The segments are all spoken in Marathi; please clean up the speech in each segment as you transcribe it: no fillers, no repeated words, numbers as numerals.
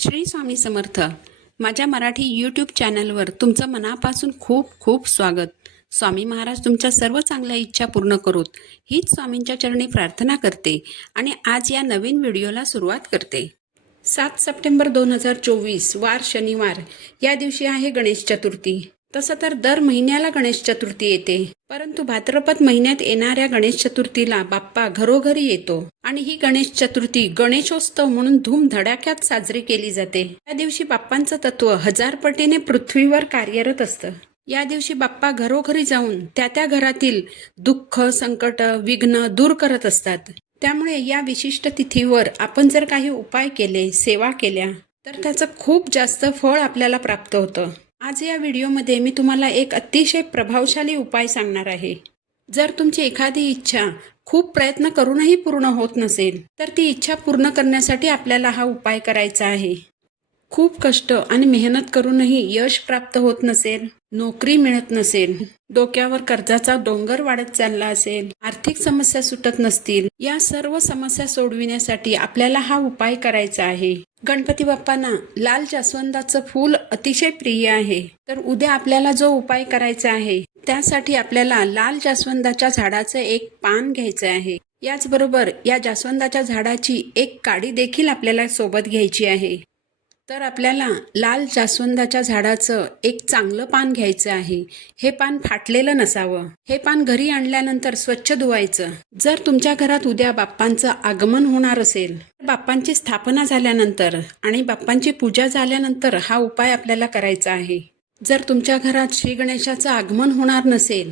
श्री स्वामी समर्थ. माझ्या मराठी यूट्यूब चॅनलवर तुमचं मनापासून खूप खूप स्वागत. स्वामी महाराज तुमच्या सर्व चांगल्या इच्छा पूर्ण करोत हीच स्वामींच्या चरणी प्रार्थना करते आणि आज या नवीन व्हिडिओला सुरुवात करते. 7 सप्टेंबर 2024 वार शनिवार. या दिवशी आहे गणेश चतुर्थी. तसं तर दर महिन्याला गणेश चतुर्थी येते, परंतु भाद्रपद महिन्यात येणाऱ्या गणेश चतुर्थीला बाप्पा घरोघरी येतो आणि ही गणेश चतुर्थी गणेशोत्सव म्हणून धूमधडाक्यात साजरी केली जाते. या दिवशी बाप्पांचं तत्व 1000 पटीने पृथ्वीवर कार्यरत असतं. या दिवशी बाप्पा घरोघरी जाऊन त्या घरातील दुःख, संकट, विघ्न दूर करत असतात. त्यामुळे या विशिष्ट तिथीवर आपण जर काही उपाय केले, सेवा केल्या, तर त्याचं खूप जास्त फळ आपल्याला प्राप्त होतं. आज या व्हिडिओमध्ये मी तुम्हाला एक अतिशय प्रभावशाली उपाय सांगणार आहे. जर तुमची एखादी इच्छा खूप प्रयत्न करूनही पूर्ण होत नसेल, तर ती इच्छा पूर्ण करण्यासाठी आपल्याला हा उपाय करायचा आहे. खूप कष्ट आणि मेहनत करूनही यश प्राप्त होत नसेल, नोकरी मिळत नसेल, डोक्यावर कर्जाचा डोंगर वाढत चालला असेल, आर्थिक समस्या सुटत नसतील, या सर्व समस्या सोडविण्यासाठी आपल्याला हा उपाय करायचा आहे. गणपती बाप्पांना लाल जास्वंदाचं फूल अतिशय प्रिय आहे. तर उद्या आपल्याला जो उपाय करायचा आहे त्यासाठी आपल्याला लाल जास्वंदाच्या झाडाचं एक पान घ्यायचं आहे. याचबरोबर या जास्वंदाच्या झाडाची एक काडी देखील आपल्याला सोबत घ्यायची आहे. तर आपल्याला लाल जास्वंदाच्या झाडाचं एक चांगलं पान घ्यायचं आहे. हे पान फाटलेलं नसावं. हे पान घरी आणल्यानंतर स्वच्छ धुवायचं. जर तुमच्या घरात उद्या बाप्पांचं आगमन होणार असेल, बाप्पांची स्थापना झाल्यानंतर आणि बाप्पांची पूजा झाल्यानंतर हा उपाय आपल्याला करायचा आहे. जर तुमच्या घरात श्री गणेशाचं आगमन होणार नसेल,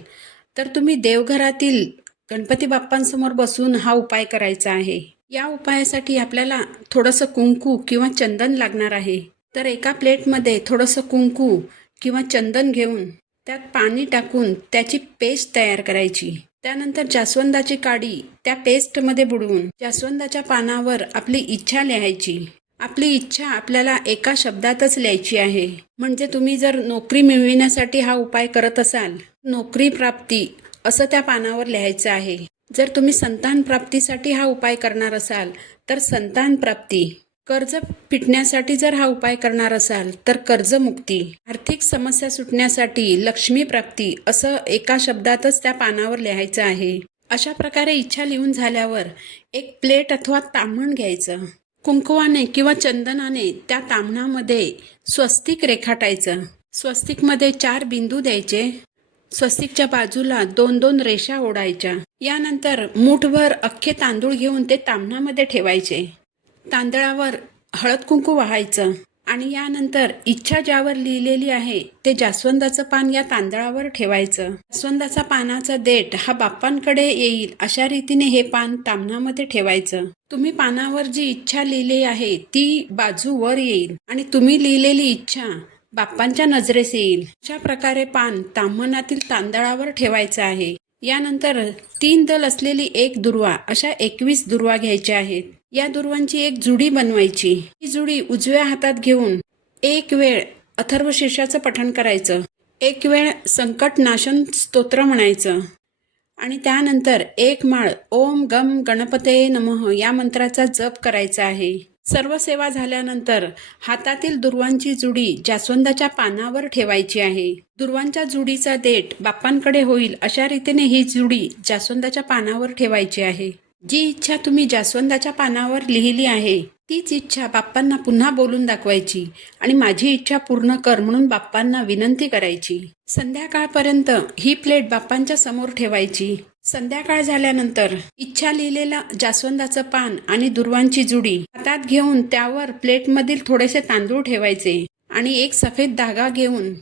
तर तुम्ही देवघरातील गणपती बाप्पांसमोर बसून हा उपाय करायचा आहे. या उपायासाठी आपल्याला थोडंसं कुंकू किंवा चंदन लागणार आहे. तर एका प्लेटमध्ये थोडंसं कुंकू किंवा चंदन घेऊन त्यात पाणी टाकून त्याची पेस्ट तयार करायची. त्यानंतर जास्वंदाची काडी त्या पेस्टमध्ये बुडवून जास्वंदाच्या पानावर आपली इच्छा लिहायची. आपली इच्छा आपल्याला एका शब्दातच लिहायची आहे. म्हणजे तुम्ही जर नोकरी मिळविण्यासाठी हा उपाय करत असाल, नोकरी प्राप्ती असं त्या पानावर लिहायचं आहे. जर तुम्ही संतान प्राप्तीसाठी हा उपाय करणार असाल तर संतान प्राप्ती, कर्ज फिटण्यासाठी जर हा उपाय करणार असाल तर कर्जमुक्ती, आर्थिक समस्या सुटण्यासाठी लक्ष्मी प्राप्ती असं एका शब्दातच त्या पानावर लिहायचं आहे. अशा प्रकारे इच्छा लिहून झाल्यावर एक प्लेट अथवा ताम्हण घ्यायचं. कुंकवाने किंवा चंदनाने त्या ताम्हणामध्ये स्वस्तिक रेखाटायचं. स्वस्तिकमध्ये 4 बिंदू द्यायचे. स्वस्तिकच्या बाजूला 2-2 रेषा ओढायच्या. यानंतर मूठभर अख्खे तांदूळ घेऊन ते ताम्हणामध्ये ठेवायचे. तांदळावर हळद कुंकू वाहायचं आणि यानंतर इच्छा ज्यावर लिहिलेली आहे ते जास्वंदाचं पान या तांदळावर ठेवायचं. जास्वंदाचा पानाचा देठ हा बाप्पांकडे येईल अशा रीतीने हे पान ताम्हणामध्ये ठेवायचं. तुम्ही पानावर जी इच्छा लिहिली आहे ती बाजू वर येईल आणि तुम्ही लिहिलेली इच्छा बाप्पांच्या नजरेस येईल. अशा प्रकारे पान ताम्हणातील तांदळावर ठेवायचं आहे. यानंतर 3 दल असलेली एक दुर्वा, अशा 21 दुर्वा घ्यायच्या आहेत. या दुर्वांची एक जुडी बनवायची. ही जुडी उजव्या हातात घेऊन एक वेळ अथर्वशीर्षाचं पठण करायचं, एक वेळ संकट नाशन स्तोत्र म्हणायचं आणि त्यानंतर एक माळ ओम गम गणपते नमः या मंत्राचा जप करायचा आहे. सर्व सेवा झाल्यानंतर हातातील दुर्वांची जुडी जास्वंदाच्या पानावर ठेवायची आहे. दुर्वांच्या जुडीचा देठ बाप्पांकडे होईल अशा रीतीने ही जुडी जास्वंदाच्या पानावर ठेवायची आहे. जी इच्छा तुम्ही जास्वंदाच्या पानावर लिहिली आहे तीच इच्छा बाप्पांना पुन्हा बोलून दाखवायची आणि माझी इच्छा पूर्ण कर म्हणून बाप्पांना विनंती करायची. संध्याकाळपर्यंत ही प्लेट बाप्पांच्या समोर ठेवायची. संध्याकाळ झाल्यानंतर इच्छा लिहिलेला जास्वंदाचं पान आणि दुर्वांची जुडी हातात घेऊन त्यावर प्लेटमधील थोडेसे तांदूळ ठेवायचे आणि एक सफेद धागा घेऊन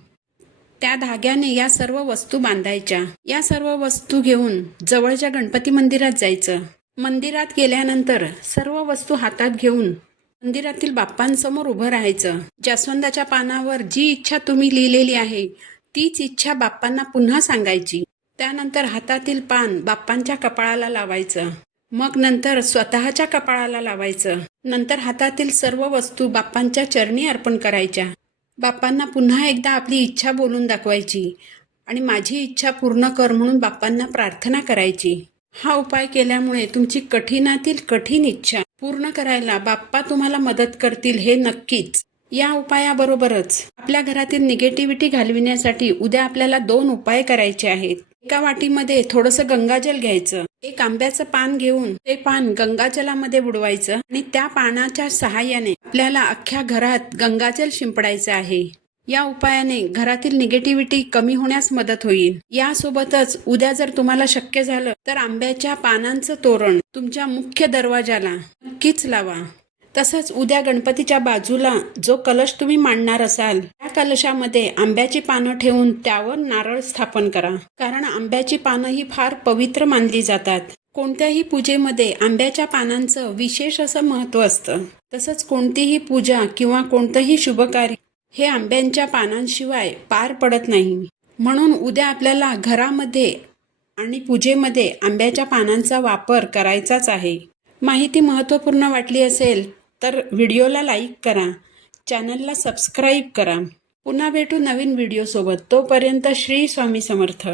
त्या धाग्याने या सर्व वस्तू बांधायच्या. या सर्व वस्तू घेऊन जवळच्या गणपती मंदिरात जायचं. मंदिरात गेल्यानंतर सर्व वस्तू हातात घेऊन मंदिरातील बाप्पांसमोर उभं राहायचं. जास्वंदाच्या पानावर जी इच्छा तुम्ही लिहिलेली आहे तीच इच्छा बाप्पांना पुन्हा सांगायची. त्यानंतर हातातील पान बाप्पांच्या कपाळाला लावायचं. मग नंतर स्वतःच्या कपाळाला लावायचं. नंतर हातातील सर्व वस्तू बाप्पांच्या चरणी अर्पण करायच्या. बाप्पांना पुन्हा एकदा आपली इच्छा बोलून दाखवायची आणि माझी इच्छा पूर्ण कर म्हणून बाप्पांना प्रार्थना करायची. हा उपाय केल्यामुळे तुमची कठीणातील कठीण इच्छा पूर्ण करायला बाप्पा तुम्हाला मदत करतील हे नक्कीच. या उपायाबरोबरच आपल्या घरातील निगेटिव्हिटी घालविण्यासाठी उद्या आपल्याला 2 उपाय करायचे आहेत. एका वाटीमध्ये थोडंसं गंगाजल घ्यायचं. एक आंब्याचं पान घेऊन ते पान गंगाजलामध्ये बुडवायचं आणि त्या पानाच्या सहाय्याने आपल्याला अख्ख्या घरात गंगाजल शिंपडायचं आहे. या उपायाने घरातील निगेटिव्हिटी कमी होण्यास मदत होईल. यासोबतच उद्या जर तुम्हाला शक्य झालं तर आंब्याच्या पानांचं तोरण तुमच्या मुख्य दरवाजाला नक्कीच लावा. तसंच उद्या गणपतीच्या बाजूला जो कलश तुम्ही मांडणार असाल त्या कलशामध्ये आंब्याची पानं ठेवून त्यावर नारळ स्थापन करा. कारण आंब्याची पानं ही फार पवित्र मानली जातात. कोणत्याही पूजेमध्ये आंब्याच्या पानांचं विशेष असं महत्त्व असतं. तसंच कोणतीही पूजा किंवा कोणतंही शुभकार्य हे आंब्यांच्या पानांशिवाय पार पडत नाही. म्हणून उद्या आपल्याला घरामध्ये आणि पूजेमध्ये आंब्याच्या पानांचा वापर करायचाच आहे. माहिती महत्त्वपूर्ण वाटली असेल तर व्हिडिओला लाईक करा, चॅनलला सबस्क्राईब करा. पुन्हा भेटू नवीन व्हिडिओसोबत. तोपर्यंत श्री स्वामी समर्थ.